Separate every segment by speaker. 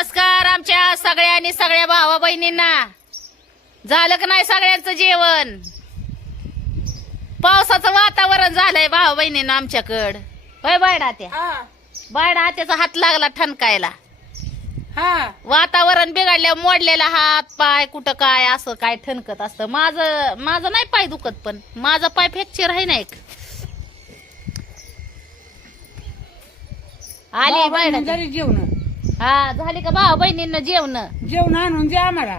Speaker 1: नमस्कार आमच्या सगळ्यांनी सगळ्या भावा बहिणींना. झालं का नाही सगळ्यांचं जेवण? पावसाचं वातावरण झालंय भावा बहिणींना आमच्याकड. होय बायडा त्या
Speaker 2: हा.
Speaker 1: बायडा हात्याचा हात लागला ठणकायला.
Speaker 2: हा.
Speaker 1: वातावरण बिघडल्या मोडलेला हात पाय कुठं काय असं काय ठणकत असतं. माझं माझं नाही पाय दुखत पण. माझा पाय फ्रॅक्चर आहे ना एक. आली बायडा
Speaker 2: जेवण.
Speaker 1: हा झाली का भावा बहिणींना जेवण?
Speaker 2: जेवण आणून द्या आम्हाला.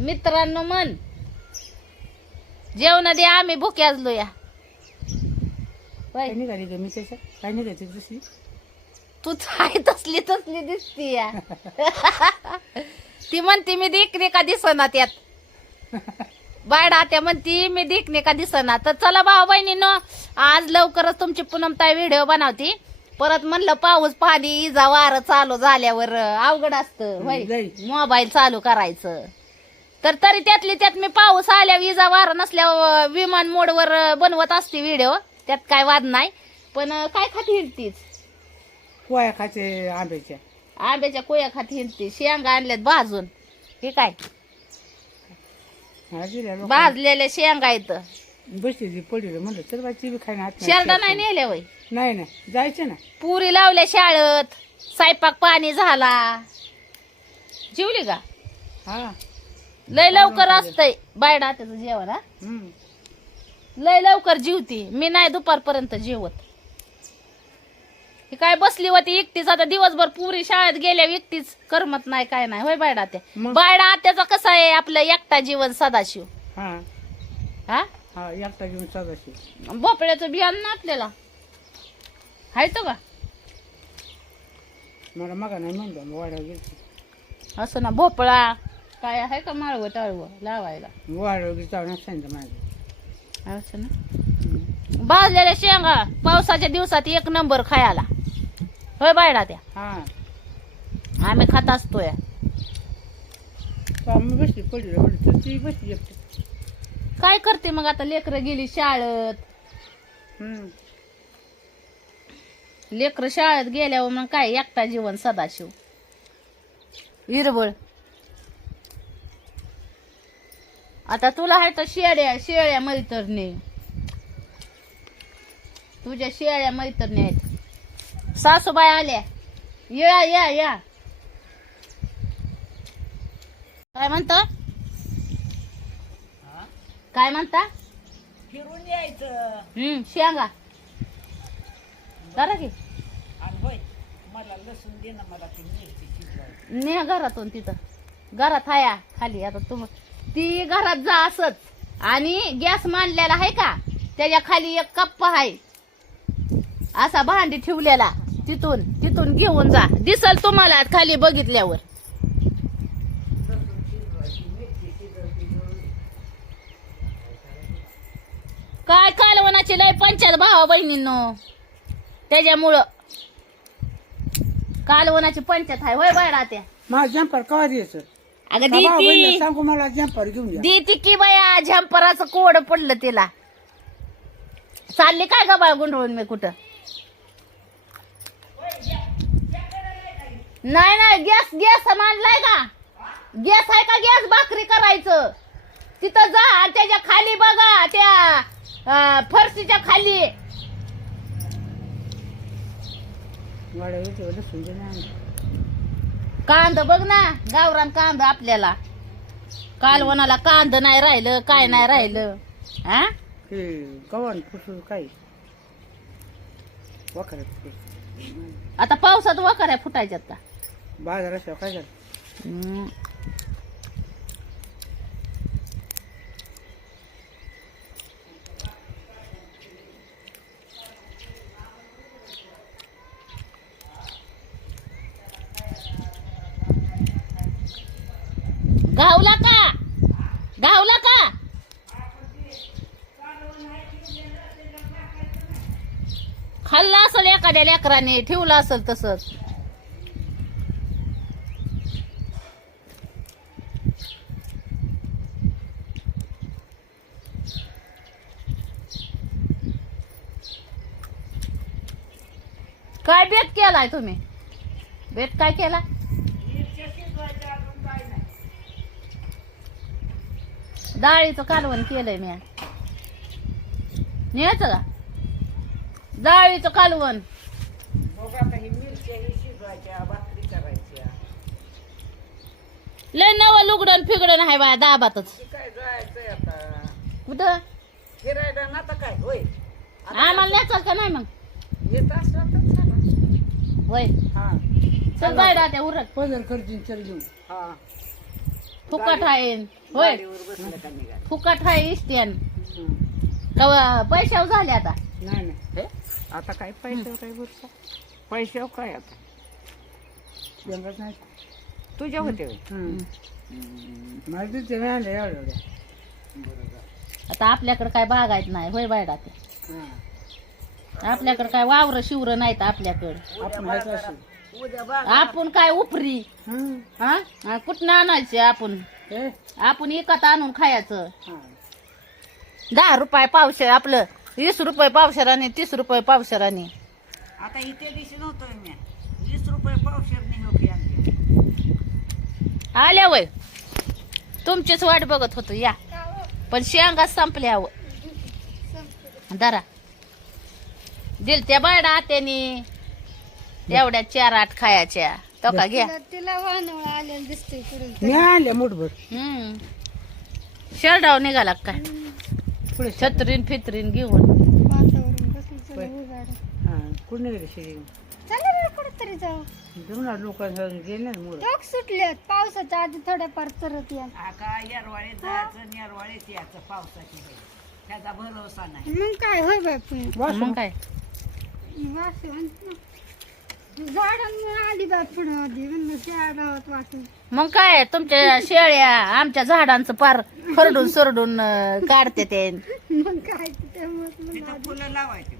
Speaker 1: मित्रांनो मन जेवण दे आम्ही भुक्याजलो या
Speaker 2: काय निघाली ग मी त्याच्यात काय निघायची दुसरी
Speaker 1: तू आहे तसली तसली दिसती या. ती म्हणते मी देखणे का दिसना त्यात? बायडा त्या म्हणती मी देखणे का दिसना. तर चला भाऊ बहिणीनो आज लवकरच तुमची पूनमताई व्हिडिओ बनवती. परत म्हणलं पाऊस पाणी इजा वारं चालू झाल्यावर अवघड असतं. होय. मोबाईल चालू करायचं. तर तरी त्यातली त्यात मी पाऊस आल्या विजा वारं नसल्यावर विमान मोडवर बनवत असते व्हिडिओ त्यात काय वाद नाही. पण काय खाती हिंडतीच
Speaker 2: पोया खायचे आंब्याच्या.
Speaker 1: आंब्याच्या कोया खाती हिंडती शेंगा आणल्यात भाजून. हे काय. भाजलेल्या शेंगा इथं
Speaker 2: पडली म्हणलं चल बाई आत
Speaker 1: शेरडा नाही नेल्या वय?
Speaker 2: नाही नाही जायचं ना.
Speaker 1: पुरी लावल्या शाळेत स्वयंपाक पाणी झाला. जेवली का?
Speaker 2: हा.
Speaker 1: लय लवकर असतंय. बायडा त्याचं जेवण हा?
Speaker 2: हम्म.
Speaker 1: लय लवकर जेवती. मी नाही दुपारपर्यंत जेवत. ही काय बसली होती एकटीच. आता दिवसभर पुरी शाळेत गेल्या एकटीच करमत नाही काय नाही. होय बायडा त्या
Speaker 2: मग?
Speaker 1: बायडा आत्याचा कसा आहे आपलं एकटा जीवन सदाशिव?
Speaker 2: हा.
Speaker 1: हा?
Speaker 2: हा एकटा घेऊन सदाशी
Speaker 1: भोपळ्याचं बियाण ना आपल्याला? हाय तो का?
Speaker 2: मला मगा नाही म्हणलं मग वाड्यावर गेली
Speaker 1: असं ना भोपळा. काय आहे का माळवं टाळवं लावायला?
Speaker 2: वाड्यावर गेली जाऊन सांगितलं माझं.
Speaker 1: असं ना? भाजलेल्या शेंगा पावसाच्या दिवसात एक नंबर खायला. होय बायडा त्या?
Speaker 2: हा.
Speaker 1: आम्ही खात असतोय.
Speaker 2: बसली पडली पडली तर ती बसली एकटी.
Speaker 1: काय करते मग आता? लेकरं गेली शाळेत.
Speaker 2: हम्म.
Speaker 1: लेकरं शाळेत गेल्यावर मग काय? एकटा जीवन सदाशिव. हिरबळ. आता तुला आहे तर शेळ्या शेळ्या मैतरणी. तुझ्या शेळ्या मैतरणी आहेत. सासूबाई आल्या. या या या. काय म्हणता? काय म्हणता?
Speaker 2: फिरून यायचं.
Speaker 1: हम्म शेंगा. करा की
Speaker 2: आणि होय मला लसूण दे ना मला ती मिरची शिजवायला.
Speaker 1: ने घरातून तिथं. घरात हाया खाली. आता तुम ती घरात जा असच. आणि गॅस मांडलेला आहे का? त्याच्याखाली एक कप्पा आहे असा भांडी ठेवलेला. तिथून तिथून घेऊन जा. दिसल तुम्हाला खाली बघितल्यावर. काय कालवनाची लय पंचायत भावा बहिणींनो. त्याच्यामुळं कालवनाची पंचायत आहे होय बाय राहत्या
Speaker 2: मला जंपर कवा द्यायचं?
Speaker 1: अगं
Speaker 2: का बहिणीला
Speaker 1: देती
Speaker 2: सांगू मला घेऊन
Speaker 1: देती की बाया झंपराचं कोड पडलं तिला. चालली काय गबाळ गुंडळून मी कुठं? नाही नाही गॅस गॅस मानलाय का? गॅस आहे का गॅस? भाकरी करायचं. तिथं जा आणि त्याच्याखाली बघा त्या फरशीच्या खाली. कांद बघ ना गावरान कांद आपल्याला. कालवनाला कांद नाही राहिलं काय नाही राहिलं. हा
Speaker 2: गव्हाण पुसून काय? वाकरत
Speaker 1: आता पावसात वकऱ्या फुटायच्यात का?
Speaker 2: बाजाराशिवाय काय झालं?
Speaker 1: हम्म. गावला का गावला का खाल्ला असेल एखाद्या लेकराने ठेवलं असेल तसंच. काय बेत केलाय तुम्ही? बेत काय केला? डाळीचं कालवण केलंय मी न्यायचं का? डाळीचं कालवण
Speaker 2: बघ आता ही मिरच्या ही शिजवायच्या भाकरी करायच्या
Speaker 1: लय नवं लुगडन फिगडन आहे बाया दाबातच.
Speaker 2: ती काय जायचंय आता?
Speaker 1: कुठं?
Speaker 2: फिरायला ना आता काय? होय.
Speaker 1: आम्हाला का नाही मग?
Speaker 2: येत असला तर चला
Speaker 1: होय.
Speaker 2: हा.
Speaker 1: चल बायडा त्या उरक.
Speaker 2: पदर करतील चल घेऊन हा.
Speaker 1: फुकट आहे होय
Speaker 2: गाडीवर बसलं का निघाल
Speaker 1: फुकट आहे इस्टियन कवा पैशावर झाले आता.
Speaker 2: नाही नाही. हे? आता काय पैशावर काय बोलता पैशावर काय आता? नाही. तुझ्या होते माहिती नाही
Speaker 1: आता आपल्याकडे काय बागायत नाही होय बायडा ते. आपल्याकडे काय वावर शिवर नाहीत आपल्याकडे.
Speaker 2: आपण
Speaker 1: काय उपरी? हा? हा, कुठनं आणायचे आपण? आपण एकत आणून खायचं.
Speaker 2: हा.
Speaker 1: दहा रुपये पावशे आपलं वीस रुपये पावशेराने तीस रुपये पावशेराने.
Speaker 2: आता इथे दिवशी नव्हतो मी वीस रुपये पावशेर नाही हो की आणते
Speaker 1: आल्या वय तुमचीच वाट बघत होतो या. पण शेंगा संपल्यावर. दरा दिल त्या बायडा आत्यानी. एवढ्या चार आठ खायच्या. तो का घ्या.
Speaker 3: तिला वानवळ आलेलं दिसतंय पुढे
Speaker 2: मी आणले मुठभर.
Speaker 1: हम्म. शेरडाव निघाला का काय?
Speaker 2: पुढे
Speaker 1: छत्रीन फित्रीन घेऊन.
Speaker 3: वातावरण कसलं
Speaker 2: हा कुठे
Speaker 3: जाऊ.
Speaker 2: लोकांना गेले ना मुलं.
Speaker 3: टोक सुटलेत. पावसाच्या आधी थोड्याफार तरत या.
Speaker 2: आका येरवाळीत जायचं येरवाळीत यायचं पावसाची वेळ. त्याचा भरोसा नाही.
Speaker 3: मग काय होय बाय पुणे
Speaker 1: मग काय?
Speaker 3: झाडांमुळे आली बाय पुढं आधी. म्हणलं त्या गावात वाटून.
Speaker 1: मग काय? तुमच्या शेळ्या आमच्या झाडांचं पार खरडून सरडून अं, काढते ते.
Speaker 3: मग काय
Speaker 2: तिथं फुलं लावायची.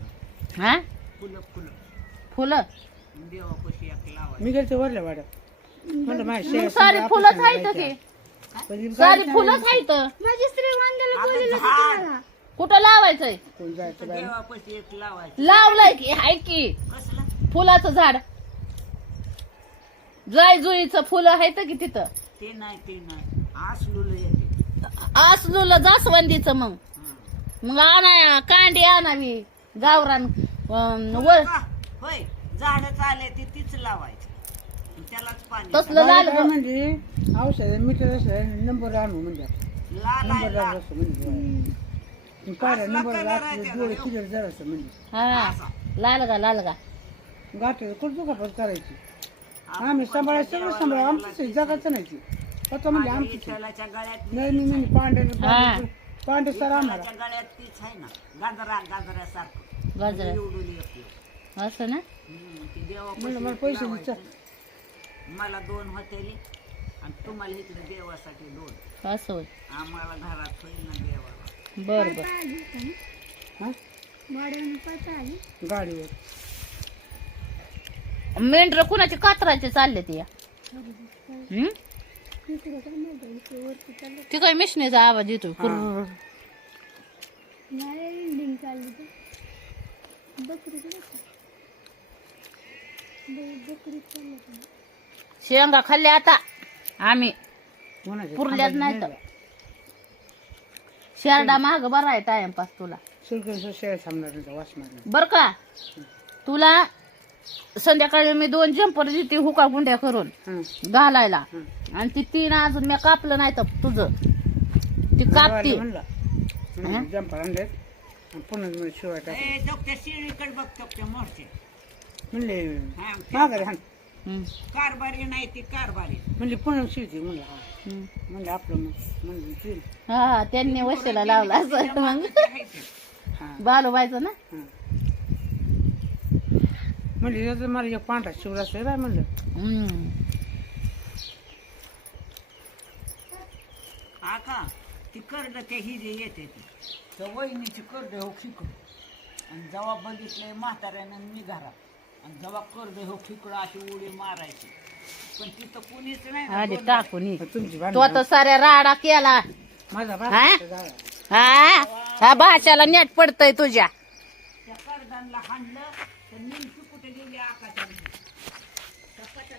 Speaker 1: हा?
Speaker 2: फुलं फुलं.
Speaker 1: फुलं?
Speaker 2: देवापाशी एक लावायची
Speaker 4: मी गेलते वरल्या वाड्यात. म्हणलं माझ्या
Speaker 1: सारी फुलंच आहेत. की. सारी फुलंच आहेत.
Speaker 3: माझी
Speaker 2: आता
Speaker 3: बोललेलं
Speaker 2: झाड.
Speaker 1: कुठं लावायचंय?
Speaker 4: जायचं बाहेर?
Speaker 2: देवापाशी एक लावायची.
Speaker 1: लावलंय की हाय की.
Speaker 2: कसलं?
Speaker 1: फुलाचं झाड. जाय जुईचं फुलं आहेत की तिथं?
Speaker 2: ते नाही ते नाही. आसलुलं येते.
Speaker 1: असलो जास्वंदीचं मग.
Speaker 2: हं.
Speaker 1: मग आणा कांडी आणावी गावरान अं, वर
Speaker 2: का? होय. झाडच आले ते तीच लावायची. त्यालाच पाणी
Speaker 1: तसलं लाल
Speaker 4: काय म्हणजे औषध मीटर असलं नंबर आणू म्हणजे
Speaker 2: लाल आहे,
Speaker 4: नंबर
Speaker 2: लाल.
Speaker 4: असं म्हणजे. काढा
Speaker 2: असला
Speaker 4: नंबर
Speaker 2: कलर आहे त्याला,
Speaker 4: डोळे
Speaker 2: हो.
Speaker 4: क्लिअर जरा असं म्हणजे.
Speaker 1: हा लाल गा लाल गा.
Speaker 4: गाठ करतो का पण करायची? आम्ही सांभाळायचं सगळं सांभाळ. आमचं जगाचं नाही ती म्हणजे
Speaker 2: माझ्या
Speaker 4: आमचं
Speaker 2: विठ्ठलाच्या गळ्यात
Speaker 4: नाही मी म्हणजे पांढरे
Speaker 1: हा.
Speaker 4: पांढरे पांढरे सर आम्हाला.
Speaker 2: विठ्ठलाच्या गळ्यात तीच आहे ना. गाजरा गाजऱ्यासारखं.
Speaker 1: गाजर.
Speaker 2: येते
Speaker 1: असं ना?
Speaker 2: ती
Speaker 4: म्हणलं मला पैसे
Speaker 2: लावायचं. मला दोन हॉटेली आणि तुम्हाला इकडे देवासाठी दोन.
Speaker 1: असं होय.
Speaker 2: आम्हाला घरात होईल ना देवाला.
Speaker 1: बर बर.
Speaker 3: होती
Speaker 4: हा? गाडीवर.
Speaker 1: मेंढर कुणाचे कातराचे चालले ते? या हं?
Speaker 3: इकडे काय
Speaker 1: ते मिशनेचा आवाज येतो कुर्र.
Speaker 3: बकरी
Speaker 1: शेंगा खाल्ल्या आता. आम्ही पुरल्याच नाही तर शेरडा महाग बरा आहे टाइमपास तुला. बर का? तुला संध्याकाळी मी दोन जंपर देते हुका गुंड्या करून
Speaker 4: हं.
Speaker 1: घालायला. आणि ती तीन अजून मी कापलं नाही तर तुझं. ती कापती. हा?
Speaker 4: जंपर आणलेत. आणि पुन्हा शिवाय म्हणले
Speaker 2: हा,
Speaker 4: माघारी हाण.
Speaker 1: हं.
Speaker 2: कारभारी नाही ती कारभारी.
Speaker 4: म्हणले पुन्हा शिवते म्हणलं हा. म्हणलं आपलं मग म्हणलं
Speaker 1: हा त्यांनी वशीला लावला असं मग.
Speaker 4: हा.
Speaker 1: बालूबाईचं ना?
Speaker 4: हा. म्हणले याचं मला एक पांढरा शिवला असं बाय म्हणलं.
Speaker 1: हं.
Speaker 2: आका ती करड ते हि जे येते ती. तर वहिनीची करड हो खिकड. आणि जेव्हा बघितलंय म्हाताऱ्यानं मी घरात आणि जेव्हा करड हो खिकड अशी उडी मारायची. पण तिथं कुणीच नाही ना,
Speaker 1: आधी टाकून तो आता साऱ्या राडा केला.
Speaker 4: माझा
Speaker 1: हा? हा? हा भाषाला नेट पडतय तुझ्या.
Speaker 2: त्या हाणलं तर नेमकी कुठे गेली आकाच्या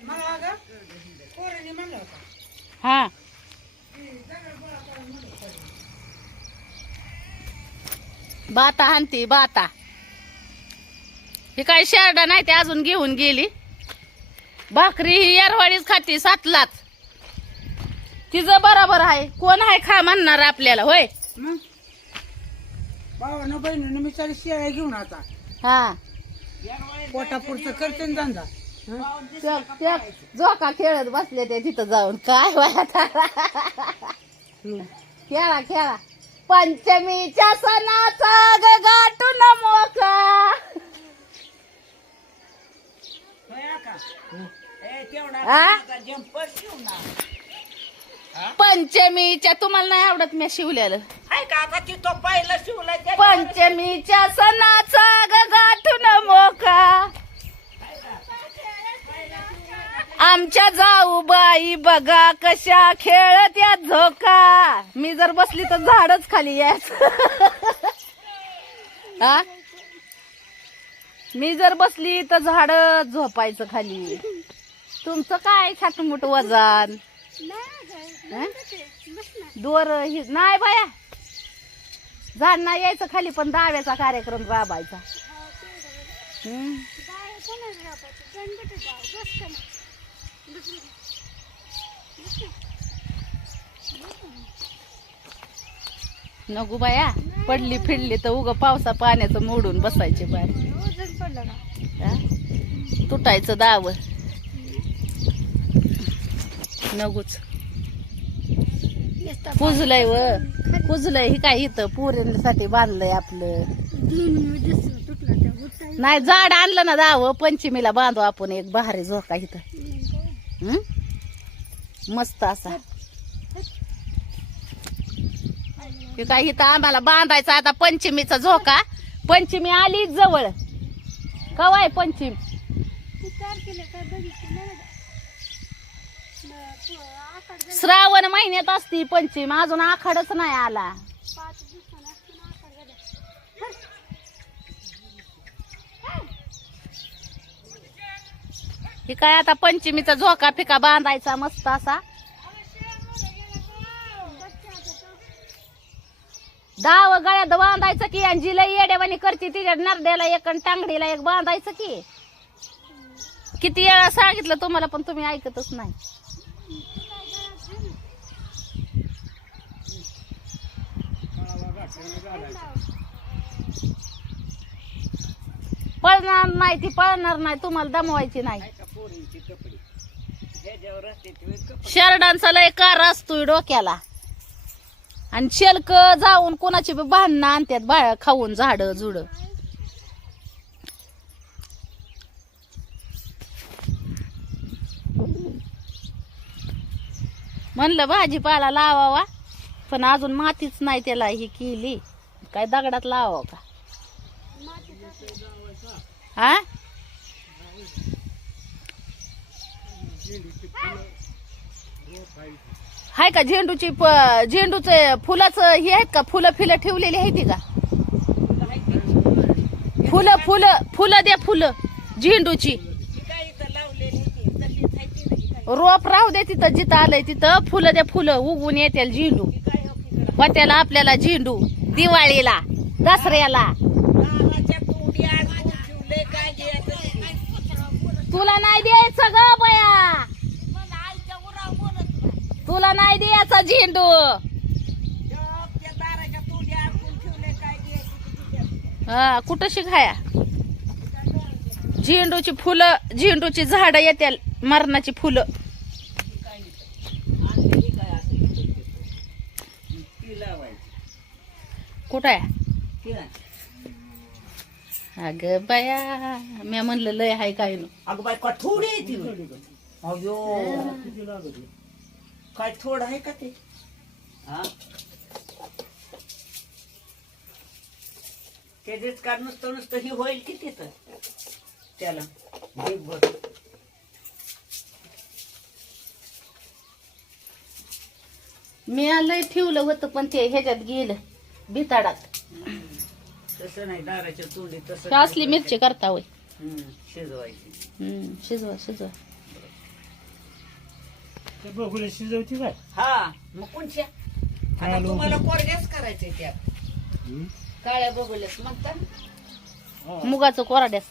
Speaker 4: मला अगं पोरांनी म्हणलं होतं.
Speaker 1: हा. बाता हानती बाता. हे काय शेरडा नाही ते अजून घेऊन गेली. भाकरी ही येरवाळीच खाती सातलाच. तिचं बरोबर आहे कोण आहे खा म्हणणार आपल्याला होय?
Speaker 4: मग? भावानं बहिणीनं मी शेळ्या घेऊन आता.
Speaker 1: हा.
Speaker 4: पोटापुरचं करते ना धंदा?
Speaker 1: त्या- त्या झोका खेळत बसले ते तिथं जाऊन. काय वाया. खेळा खेळा. पंचमीच्या सणाचा ग गाठून मोका
Speaker 2: होय का ए तेवढा
Speaker 1: आ? पंचमीच्या तुम्हाला नाही आवडत मी शिवलेलं.
Speaker 2: आहे का आता ती तो पहिला शिवलाय त्या
Speaker 1: पंचमीच्या सणाचा ग गाठून मोका. आमच्या जाऊ बाई बघा कशा खेळत या झोका. मी जर बसली तर झाडच खाली याच हा? मी जर बसली तर झाड झोपायचं खाली. तुमचं काय छाटमुट वजन? दोर हि- नाही बाया. झाड नाही यायचं खाली पण दाव्याचा कार्यक्रम राबायचा? नको बाया. पडली फिरली तर उग पावसा पाण्याचं मोडून बसायचे बाहेर हा? तुटायचं दाव. नगूच. पुजलंय व. पुजलंय ही काय इथं पोरींसाठी बांधलंय आपलं. नाही झाड आणलं ना दाव. पंचमीला बांधू आपण एक भारी झोका इथं? मस्त असा. काय इथं आम्हाला बांधायचा आता पंचमीचा झोका. पंचमी आली जवळ. कवा आहे पंचमी? श्रावण महिन्यात असती पंचमी अजून आखाडच नाही आला. हे काय आता पंचमीचा झोका फिका बांधायचा मस्त असा? डाव गळ्यात बांधायचं की आणि जिला येड्यावानी करते तिच्या नरड्याला एक आणि टांगडीला एक बांधायचं की. किती वेळा सांगितलं तुम्हाला पण तुम्ही ऐकतच नाही. पळणार नाही ती पळणार नाही तुम्हाला दमवायची नाही.
Speaker 2: शर्डांचा
Speaker 1: शरडांचा लय कार असतोय डोक्याला. आणि शेलक जाऊन कोणाची बी भांडणं आणतात बाळ खाऊन झाड झुड. म्हणलं भाजीपाला लावावा पण अजून मातीच नाही त्याला ही केली. काय दगडात लावावं का? हा हाय का झेंडूची प- झेंडूचे फुलाचं हे आहेत का? फुलं फिलं ठेवलेली आहेत का फुलं फुलं फुलं द्या फुलं झेंडूची. रोप राहू दे तिथं जिथं आलंय तिथं. फुलं द्या फुलं उगून येतील झेंडू.
Speaker 2: ही
Speaker 1: आपल्याला झेंडू दिवाळीला दसऱ्याला. तुला नाही द्यायचं ग बया तुला नाही द्यायचा झेंडू. हा कुठं शिकाया झेंडूची फुलं झेंडूची झाडं येतील मरणाची फुलं. कुठं आहे? अग बाया अगं मी म्हणलं लय हाय काय नो.
Speaker 2: अगं बाय का थोडी आहे अयो काय थोडं आहे का ते? हा? का नुसतं नुसतं ही होईल की तिथं? त्याला. ढीगभर.
Speaker 1: मी लय ठेवलं होतं पण ते ह्याच्यात गेलं बिताडात
Speaker 2: तसं नाही दाराच्या तोंडी तसं
Speaker 1: असली मिरची करता होय.
Speaker 2: हम्म, शिजवायची.
Speaker 1: हम्म, शिजवा शिजवा.
Speaker 4: ते बघून शिजवती काय
Speaker 2: हा मग कोणच्या आता
Speaker 4: काळं
Speaker 2: तुम्हाला कोरड्याच करायचंय त्या
Speaker 1: काळ्या बघुल्यास म्हणतात. मुगाचं कोराड्यास